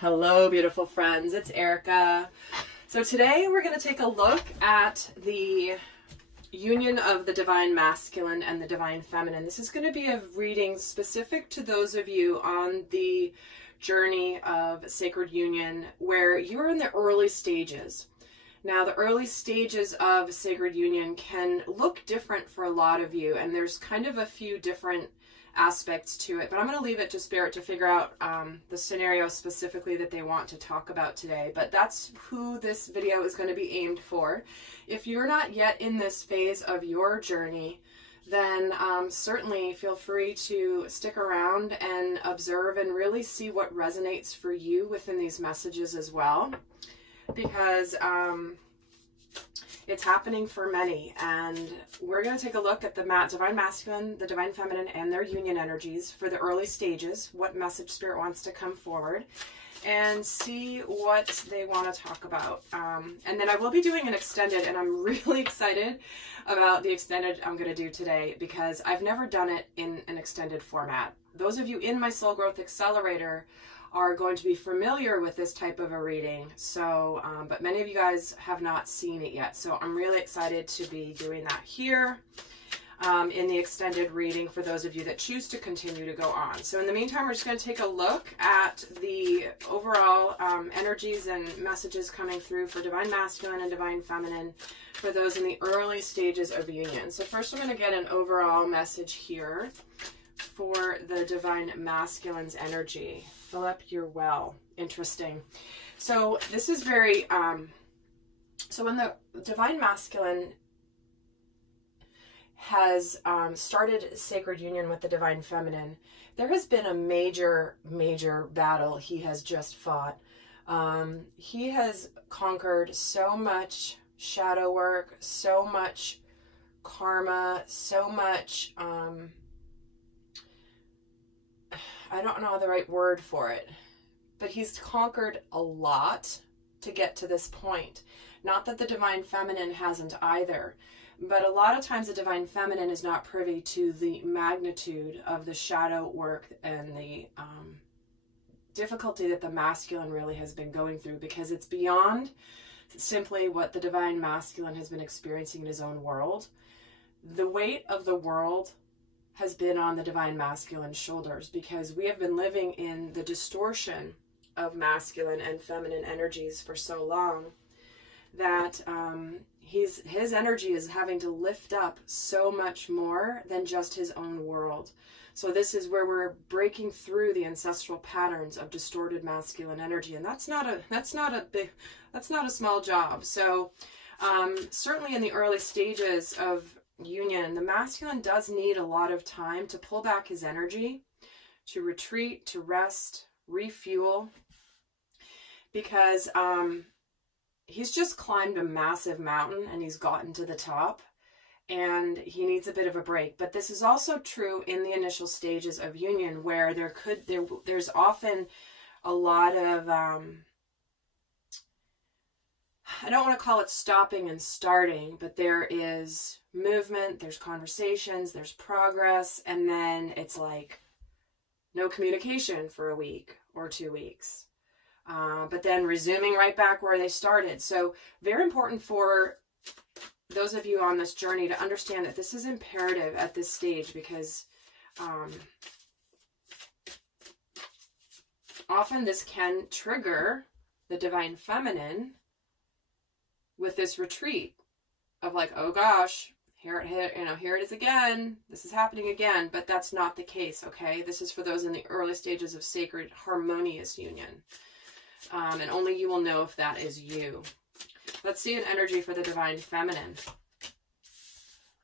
Hello, beautiful friends. It's Erika. So today we're going to take a look at the union of the divine masculine and the divine feminine. This is going to be a reading specific to those of you on the journey of sacred union where you're in the early stages. Now, the early stages of sacred union can look different for a lot of you, and there's kind of a few different aspects to it, but I'm going to leave it to Spirit to figure out the scenario specifically that they want to talk about today. But that's who this video is going to be aimed for. If you're not yet in this phase of your journey, then certainly feel free to stick around and observe and really see what resonates for you within these messages as well, because it's happening for many, and we're going to take a look at the divine masculine, the divine feminine, and their union energies for the early stages, what message Spirit wants to come forward, and see what they want to talk about. And then I will be doing an extended, and I'm really excited about the extended I'm going to do today because I've never done it in an extended format. Those of you in my Soul Growth Accelerator are going to be familiar with this type of a reading, so but many of you guys have not seen it yet, so I'm really excited to be doing that here in the extended reading for those of you that choose to continue to go on. So in the meantime, we're just going to take a look at the overall energies and messages coming through for divine masculine and divine feminine for those in the early stages of union. So first I'm going to get an overall message here for the divine masculine's energy. Fill up your well. Interesting. So this is very, so when the divine masculine has started sacred union with the divine feminine, there has been a major battle he has just fought. He has conquered so much shadow work, so much karma, so much, I don't know the right word for it, but he's conquered a lot to get to this point. Not that the divine feminine hasn't either, but a lot of times the divine feminine is not privy to the magnitude of the shadow work and the difficulty that the masculine really has been going through, because it's beyond simply what the divine masculine has been experiencing in his own world. The weight of the world has been on the divine masculine's shoulders, because we have been living in the distortion of masculine and feminine energies for so long that his energy is having to lift up so much more than just his own world. So this is where we're breaking through the ancestral patterns of distorted masculine energy, and that's not a small job. So certainly in the early stages of union, the masculine does need a lot of time to pull back his energy, to retreat, to rest, refuel, because he's just climbed a massive mountain and he's gotten to the top and he needs a bit of a break. But this is also true in the initial stages of union, where there's often a lot of I don't want to call it stopping and starting, but there is movement, there's conversations, there's progress, and then it's like no communication for a week or 2 weeks. But then resuming right back where they started. So very important for those of you on this journey to understand that this is imperative at this stage, because often this can trigger the divine feminine with this retreat of like, oh gosh, here it is again. This is happening again. But that's not the case, okay? This is for those in the early stages of sacred, harmonious union. And only you will know if that is you. Let's see an energy for the divine feminine.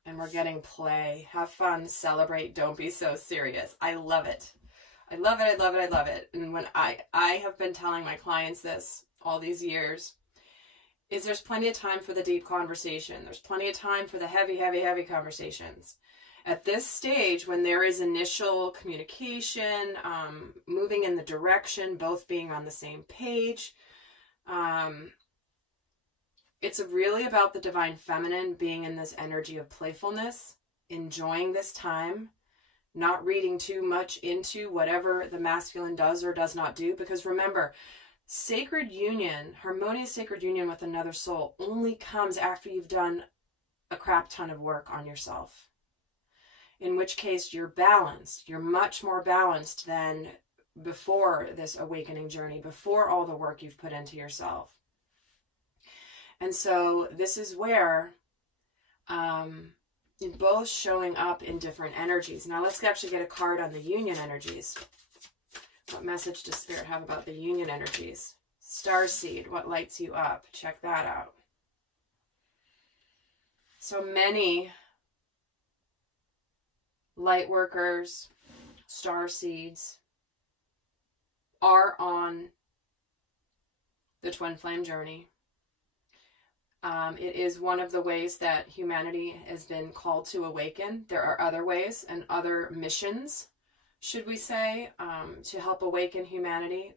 And we're getting play. Have fun, celebrate, don't be so serious. I love it. I love it, I love it, I love it. And when I have been telling my clients this all these years, is there's plenty of time for the deep conversation. There's plenty of time for the heavy conversations. At this stage, when there is initial communication, moving in the direction, both being on the same page, it's really about the divine feminine being in this energy of playfulness, enjoying this time, not reading too much into whatever the masculine does or does not do. Because remember, sacred union, harmonious sacred union with another soul only comes after you've done a crap ton of work on yourself. In which case you're balanced. You're much more balanced than before this awakening journey, before all the work you've put into yourself. And so this is where both showing up in different energies. Now let's actually get a card on the union energies. What message does Spirit have about the union energies? Starseed, what lights you up? Check that out. So many light workers, star seeds, are on the twin flame journey. It is one of the ways that humanity has been called to awaken. There are other ways and other missions, should we say, to help awaken humanity.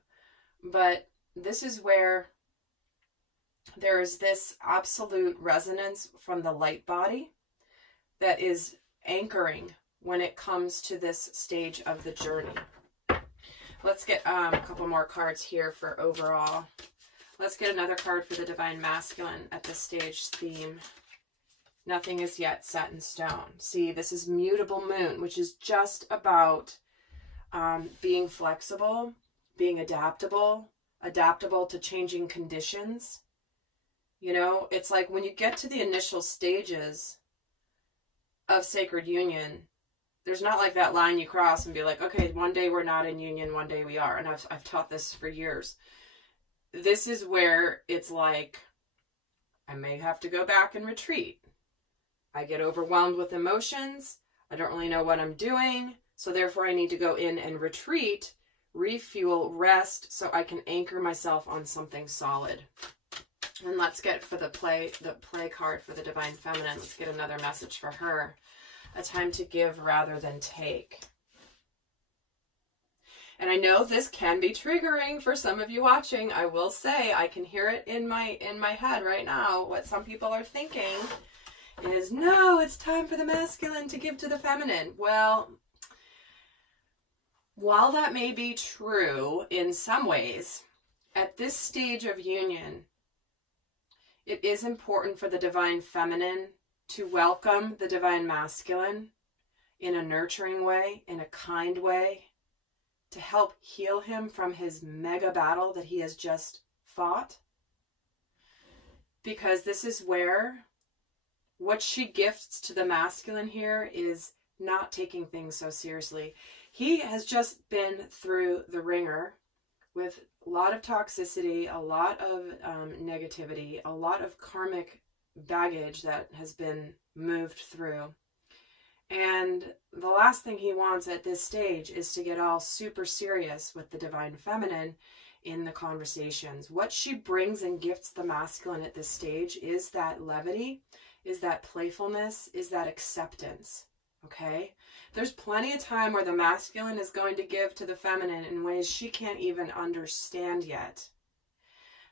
But this is where there's this absolute resonance from the light body that is anchoring when it comes to this stage of the journey. Let's get a couple more cards here for overall. Let's get another card for the Divine Masculine at this stage theme. Nothing is yet set in stone. See, this is mutable moon, which is just about being flexible, being adaptable to changing conditions. You know, it's like when you get to the initial stages of sacred union, there's not like that line you cross and be like, okay, one day we're not in union, one day we are. And I've taught this for years. This is where it's like, I may have to go back and retreat. I get overwhelmed with emotions. I don't really know what I'm doing. So therefore I need to go in and retreat, refuel, rest, so I can anchor myself on something solid. And let's get for the play card for the Divine Feminine. Let's get another message for her. A time to give rather than take. And I know this can be triggering for some of you watching. I will say, I can hear it in my head right now. What some people are thinking is, no, it's time for the masculine to give to the feminine. Well, while that may be true in some ways, at this stage of union, it is important for the Divine Feminine to welcome the Divine Masculine in a nurturing way, in a kind way, to help heal him from his mega battle that he has just fought. Because this is where what she gifts to the masculine here is not taking things so seriously. He has just been through the ringer with a lot of toxicity, a lot of negativity, a lot of karmic baggage that has been moved through. And the last thing he wants at this stage is to get all super serious with the Divine Feminine in the conversations. What she brings and gifts the masculine at this stage is that levity, is that playfulness, is that acceptance. Okay? There's plenty of time where the masculine is going to give to the feminine in ways she can't even understand yet.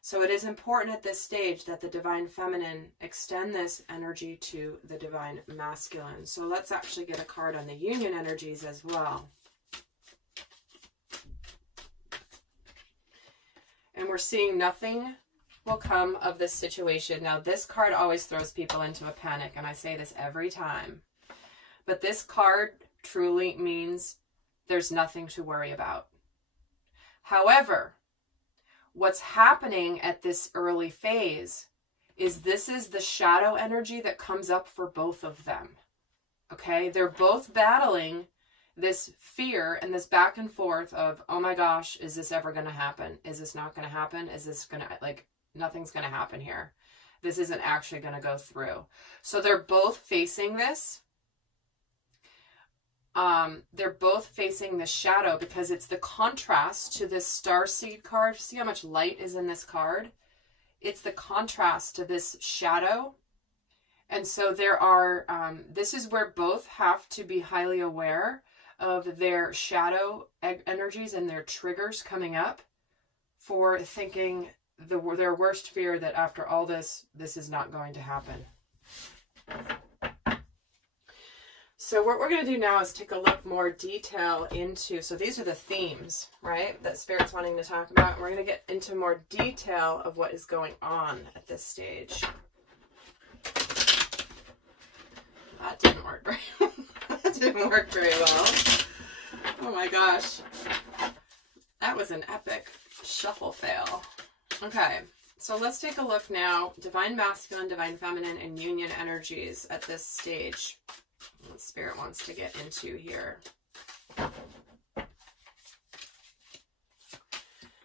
So it is important at this stage that the Divine Feminine extend this energy to the Divine Masculine. So let's actually get a card on the union energies as well. And we're seeing nothing will come of this situation. Now, this card always throws people into a panic, and I say this every time. But this card truly means there's nothing to worry about. However, what's happening at this early phase is this is the shadow energy that comes up for both of them. Okay? They're both battling this fear and this back and forth of, oh my gosh, is this ever going to happen? Is this not going to happen? Is this going to, like, nothing's going to happen here. This isn't actually going to go through. So they're both facing this. They're both facing the shadow because it's the contrast to this starseed card. See how much light is in this card? It's the contrast to this shadow. And so there are, this is where both have to be highly aware of their shadow energies and their triggers coming up for thinking their worst fear that after all this, this is not going to happen. So what we're going to do now is take a look more detail into, so these are the themes, right, that Spirit's wanting to talk about. And we're going to get into more detail of what is going on at this stage. That didn't work very well. That didn't work very well. Oh my gosh. That was an epic shuffle fail. Okay, so let's take a look now. Divine Masculine, Divine Feminine, and Union energies at this stage. What Spirit wants to get into here.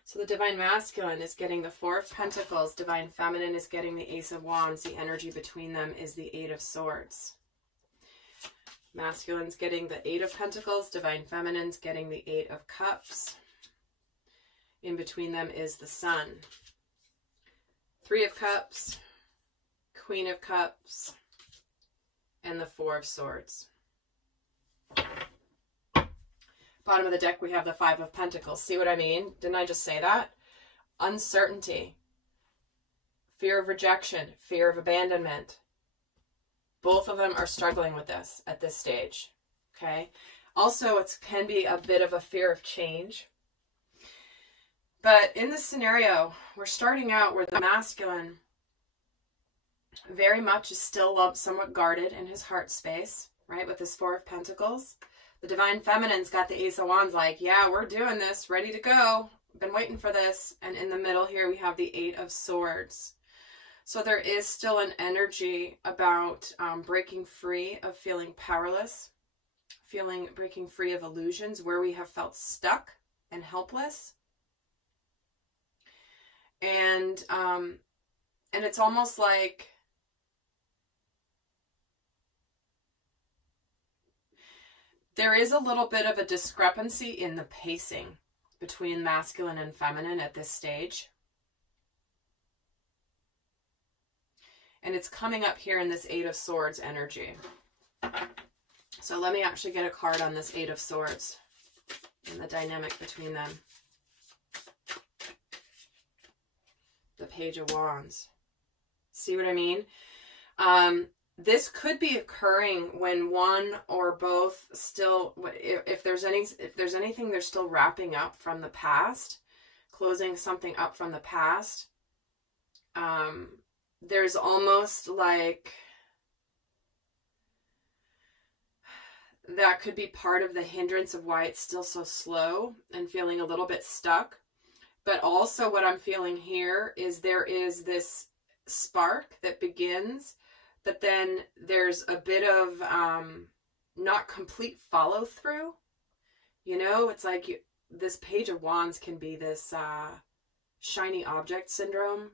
So the Divine Masculine is getting the Four of Pentacles. Divine Feminine is getting the Ace of Wands. The energy between them is the Eight of Swords. Masculine's getting the Eight of Pentacles. Divine Feminine's getting the Eight of Cups. In between them is the Sun. Three of Cups, Queen of Cups, and the Four of Swords. Bottom of the deck, we have the Five of Pentacles. See what I mean? Didn't I just say that? Uncertainty, fear of rejection, fear of abandonment. Both of them are struggling with this at this stage, okay? Also, it can be a bit of a fear of change. But in this scenario, we're starting out where the masculine very much is still somewhat guarded in his heart space, right, with this Four of Pentacles. The Divine Feminine's got the Ace of Wands like, yeah, we're doing this, ready to go. Been waiting for this. And in the middle here, we have the Eight of Swords. So there is still an energy about breaking free of feeling powerless, breaking free of illusions where we have felt stuck and helpless. And it's almost like there is a little bit of a discrepancy in the pacing between masculine and feminine at this stage. And it's coming up here in this Eight of Swords energy. So let me actually get a card on this Eight of Swords and the dynamic between them. The Page of Wands. See what I mean? This could be occurring when one or both still, if there's anything they're still wrapping up from the past, closing something up from the past. There's almost like that could be part of the hindrance of why it's still so slow and feeling a little bit stuck. But also what I'm feeling here is there is this spark that begins, but then there's a bit of not complete follow through. You know, it's like this Page of Wands can be this shiny object syndrome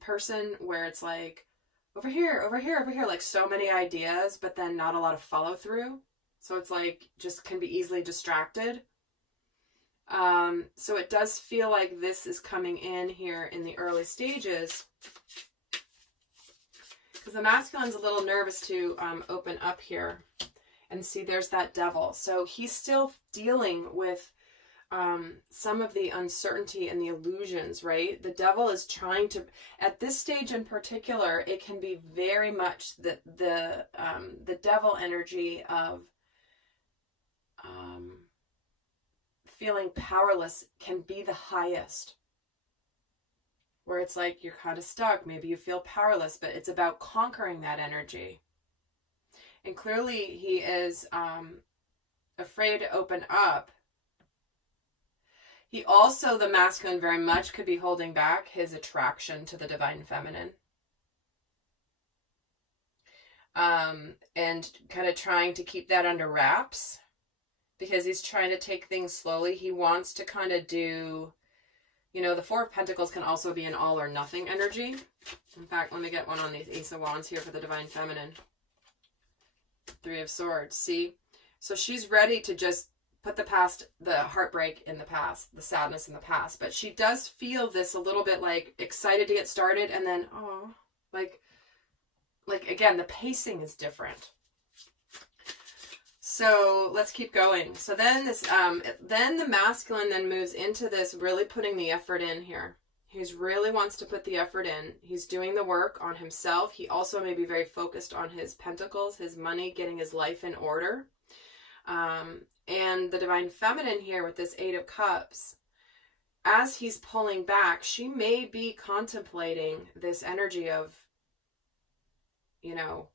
person where it's like over here, over here, over here, like so many ideas, but then not a lot of follow through. So it's like just can be easily distracted. So it does feel like this is coming in here in the early stages because the masculine's a little nervous to open up here and see there's that Devil. So he's still dealing with some of the uncertainty and the illusions, right? The Devil is trying to, at this stage in particular, it can be very much the Devil energy of feeling powerless can be the highest, where it's like you're kind of stuck. Maybe you feel powerless, but it's about conquering that energy. And clearly he is afraid to open up. He also, the masculine, very much could be holding back his attraction to the Divine Feminine. And kind of trying to keep that under wraps because he's trying to take things slowly. He wants to kind of do, you know, the Four of Pentacles can also be an all or nothing energy. In fact, let me get one on the Ace of Wands here for the Divine Feminine. Three of Swords, see? So she's ready to just put the past, the heartbreak in the past, the sadness in the past. But she does feel this a little bit like excited to get started and then, oh, like again, the pacing is different. So let's keep going. So then this, then the masculine then moves into this really putting the effort in here. He really wants to put the effort in. He's doing the work on himself. He also may be very focused on his pentacles, his money, getting his life in order. And the Divine Feminine here with this Eight of Cups, as he's pulling back, she may be contemplating this energy of, you know,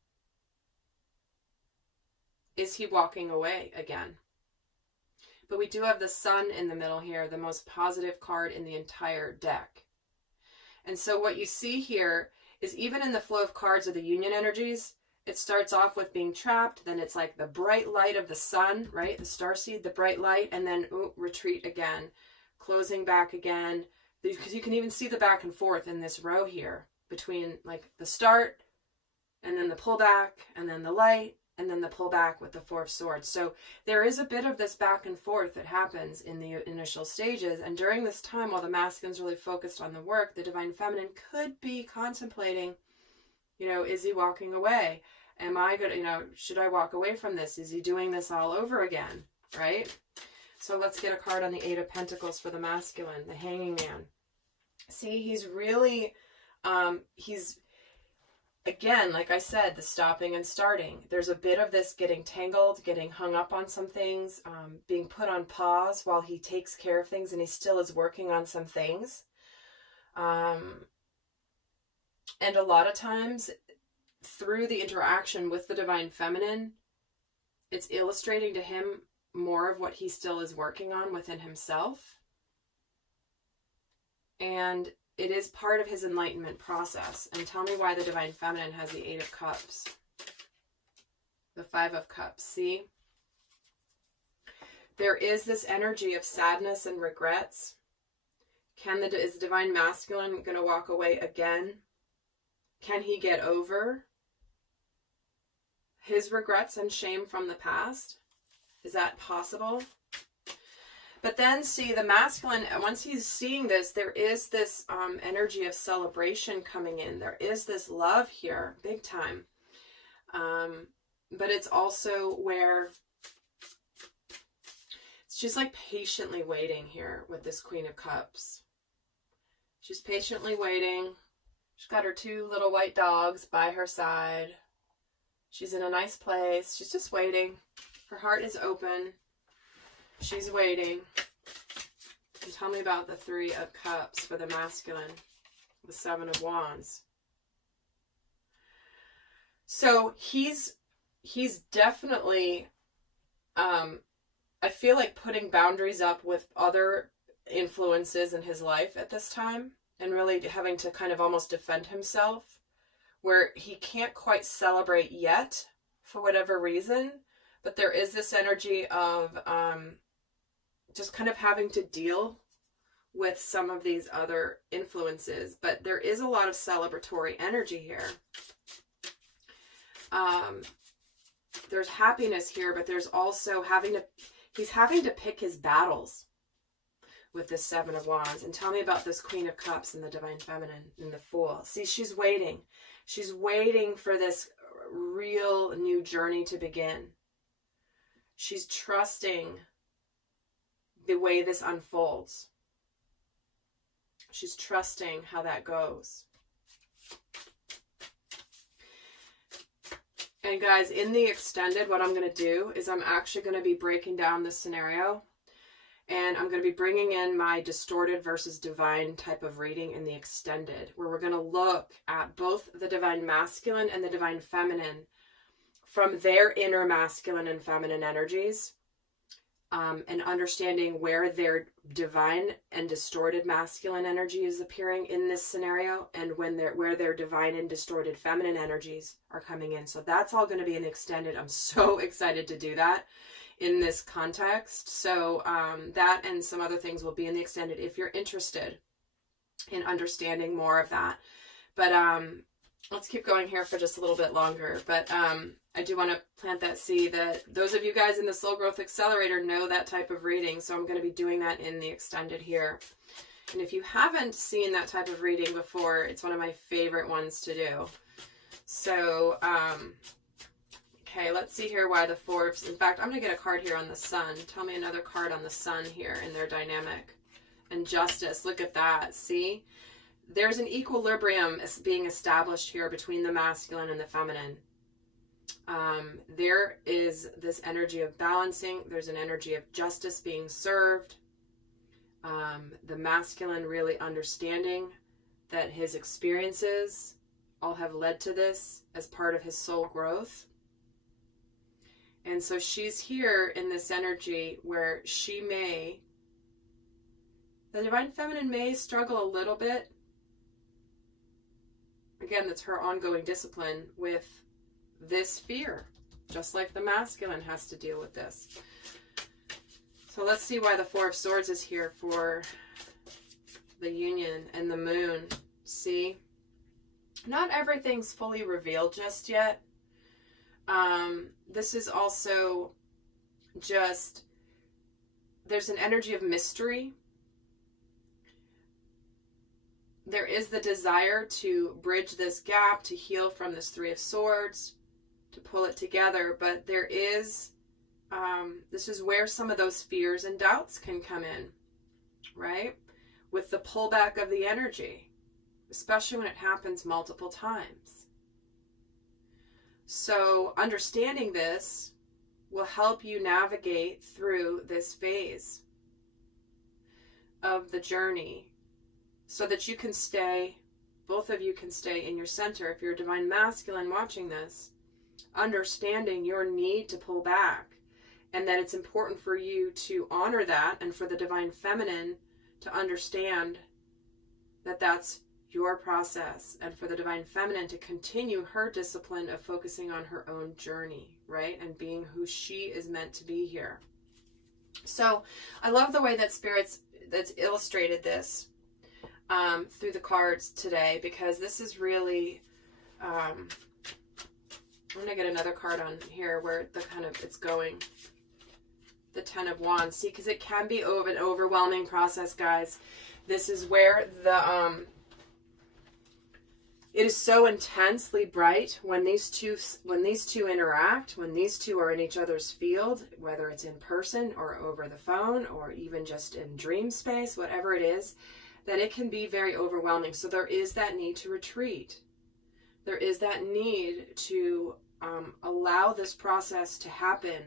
is he walking away again? But we do have the Sun in the middle here, the most positive card in the entire deck. And so what you see here is, even in the flow of cards of the union energies, it starts off with being trapped, then it's like the bright light of the sun, right? The starseed, the bright light, and then retreat again, closing back again. Because you can even see the back and forth in this row here between like the start and then the pullback and then the light and then the pullback with the Four of Swords. So there is a bit of this back and forth that happens in the initial stages. And during this time, while the masculine's really focused on the work, the Divine Feminine could be contemplating, you know, is he walking away? Am I going to, you know, should I walk away from this? Is he doing this all over again? Right? So let's get a card on the Eight of Pentacles for the masculine, the Hanging Man. See, he's really, he's, again, like I said, the stopping and starting. There's a bit of this getting tangled, getting hung up on some things, being put on pause while he takes care of things, and he still is working on some things. And a lot of times, through the interaction with the Divine Feminine, it's illustrating to him more of what he still is working on within himself. And it is part of his enlightenment process. And tell me why the Divine Feminine has the Eight of Cups. The Five of Cups. See? There is this energy of sadness and regrets. Is the Divine Masculine going to walk away again? Can he get over his regrets and shame from the past? Is that possible? But then, see, the masculine, once he's seeing this, there is this energy of celebration coming in. There is this love here, big time. But it's also where she's like patiently waiting here with this Queen of Cups. She's patiently waiting. She's got her two little white dogs by her side. She's in a nice place. She's just waiting. Her heart is open. She's waiting. And tell me about the Three of Cups for the masculine, the Seven of Wands. So he's definitely, I feel like, putting boundaries up with other influences in his life at this time, and really having to kind of almost defend himself, where he can't quite celebrate yet for whatever reason, but there is this energy of just kind of having to deal with some of these other influences. But there is a lot of celebratory energy here. There's happiness here, but there's also he's having to pick his battles with this Seven of Wands. And tell me about this Queen of Cups and the Divine Feminine and the Fool. See, she's waiting. She's waiting for this real new journey to begin. She's trusting the way this unfolds. She's trusting how that goes. And guys, in the extended, what I'm going to do is I'm actually going to be breaking down this scenario. And I'm going to be bringing in my distorted versus divine type of reading in the extended, where we're going to look at both the Divine Masculine and the Divine Feminine from their inner masculine and feminine energies, and understanding where their divine and distorted masculine energy is appearing in this scenario, and where their divine and distorted feminine energies are coming in. So that's all going to be in the extended. I'm so excited to do that in this context. So that and some other things will be in the extended if you're interested in understanding more of that. But let's keep going here for just a little bit longer. But I do want to plant that seed that those of you guys in the Soul Growth Accelerator know that type of reading. So I'm going to be doing that in the extended here. And if you haven't seen that type of reading before, it's one of my favorite ones to do. So, okay, let's see here why the Forbes. In fact, I'm going to get a card here on the Sun. Tell me another card on the Sun here in their dynamic and justice. Look at that. See? There's an equilibrium being established here between the masculine and the feminine. There is this energy of balancing. There's an energy of justice being served. The masculine really understanding that his experiences all have led to this as part of his soul growth. And so she's here in this energy where the divine feminine may struggle a little bit. Again, that's her ongoing discipline with this fear, just like the masculine has to deal with this. So let's see why the Four of Swords is here for the union and the moon. See? Not everything's fully revealed just yet. This is also just, there's an energy of mystery. There is the desire to bridge this gap, to heal from this Three of Swords, to pull it together, but there is, this is where some of those fears and doubts can come in, right? With the pullback of the energy, especially when it happens multiple times. So understanding this will help you navigate through this phase of the journey so that you can stay, both of you can stay in your center. If you're a divine masculine watching this, understanding your need to pull back, and that it's important for you to honor that, and for the divine feminine to understand that that's your process, and for the divine feminine to continue her discipline of focusing on her own journey, right? And being who she is meant to be here. So I love the way that that's illustrated this through the cards today, because this is really, I'm going to get another card on here where the kind of, it's going, the Ten of Wands. See, because it can be an overwhelming process, guys. This is where the, it is so intensely bright when these two interact, when these two are in each other's field, whether it's in person or over the phone or even just in dream space, whatever it is, that it can be very overwhelming. So there is that need to retreat. There is that need to allow this process to happen,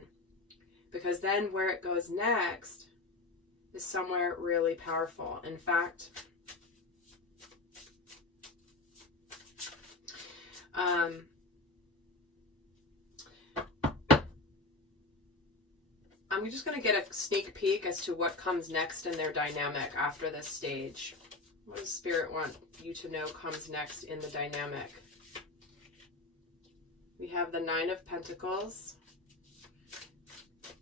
because then where it goes next is somewhere really powerful. In fact, I'm just going to get a sneak peek as to what comes next in their dynamic after this stage. What does Spirit want you to know comes next in the dynamic? We have the Nine of Pentacles.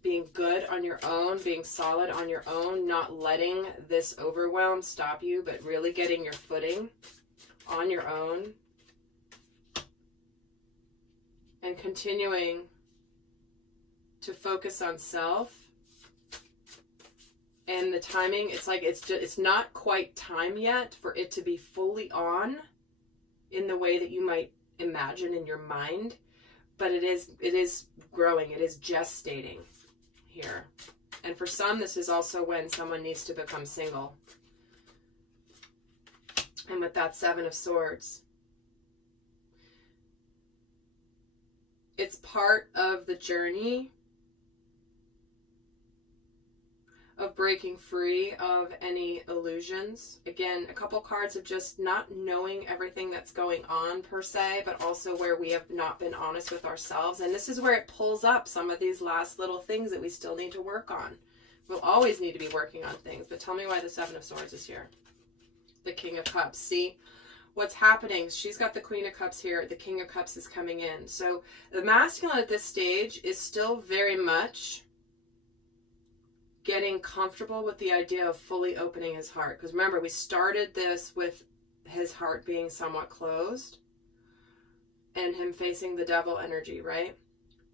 Being good on your own, being solid on your own, not letting this overwhelm stop you, but really getting your footing on your own. And continuing to focus on self. And the timing, it's like it's not quite time yet for it to be fully on in the way that you might imagine in your mind, but it is growing, it is gestating here. And for some, this is also when someone needs to become single. And with that Seven of Swords, it's part of the journey of breaking free of any illusions. Again, a couple cards of just not knowing everything that's going on per se, but also where we have not been honest with ourselves. And this is where it pulls up some of these last little things that we still need to work on. We'll always need to be working on things, but tell me why the Seven of Swords is here. The King of Cups. See what's happening. She's got the Queen of Cups here. The King of Cups is coming in. So the masculine at this stage is still very much getting comfortable with the idea of fully opening his heart. Because remember, we started this with his heart being somewhat closed and him facing the devil energy, right?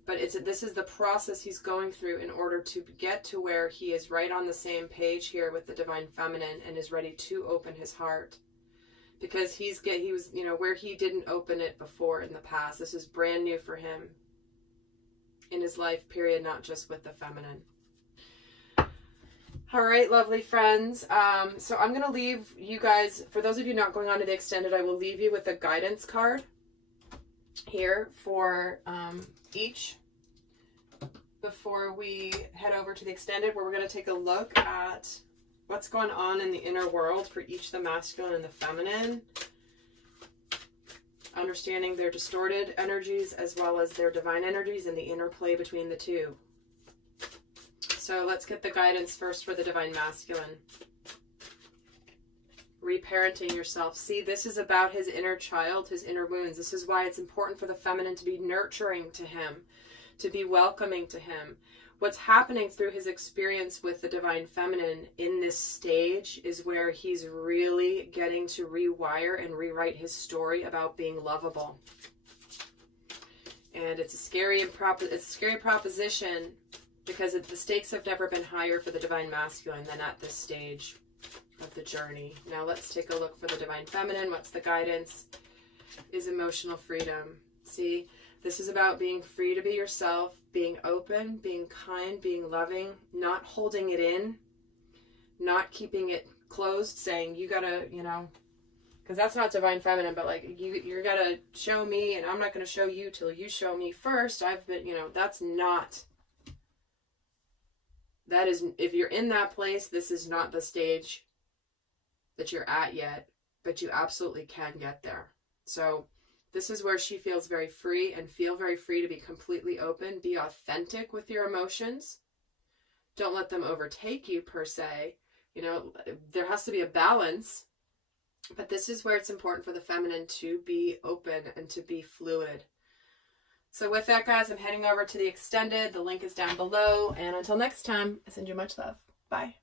But this is the process he's going through in order to get to where he is right on the same page here with the divine feminine and is ready to open his heart. Because he was, you know, where he didn't open it before in the past. This is brand new for him in his life period, not just with the feminine. All right, lovely friends. So I'm going to leave you guys, for those of you not going on to the extended, I will leave you with a guidance card here for each before we head over to the extended, where we're going to take a look at what's going on in the inner world for each the masculine and the feminine, understanding their distorted energies as well as their divine energies and the interplay between the two. So let's get the guidance first for the divine masculine. Reparenting yourself. See, this is about his inner child, his inner wounds. This is why it's important for the feminine to be nurturing to him, to be welcoming to him. What's happening through his experience with the divine feminine in this stage is where he's really getting to rewire and rewrite his story about being lovable. And it's a scary proposition, because the stakes have never been higher for the divine masculine than at this stage of the journey. Now let's take a look for the divine feminine. What's the guidance? Is emotional freedom. See, this is about being free to be yourself, being open, being kind, being loving, not holding it in, not keeping it closed, saying you gotta, you know, because that's not divine feminine, but like you gotta show me and I'm not gonna show you till you show me first. I've been, you know, that's not. That is, if you're in that place, this is not the stage that you're at yet, but you absolutely can get there. So this is where she feels very free, and feel very free to be completely open, be authentic with your emotions. Don't let them overtake you per se. You know, there has to be a balance, but this is where it's important for the feminine to be open and to be fluid. So with that, guys, I'm heading over to the extended. The link is down below. And until next time, I send you much love. Bye.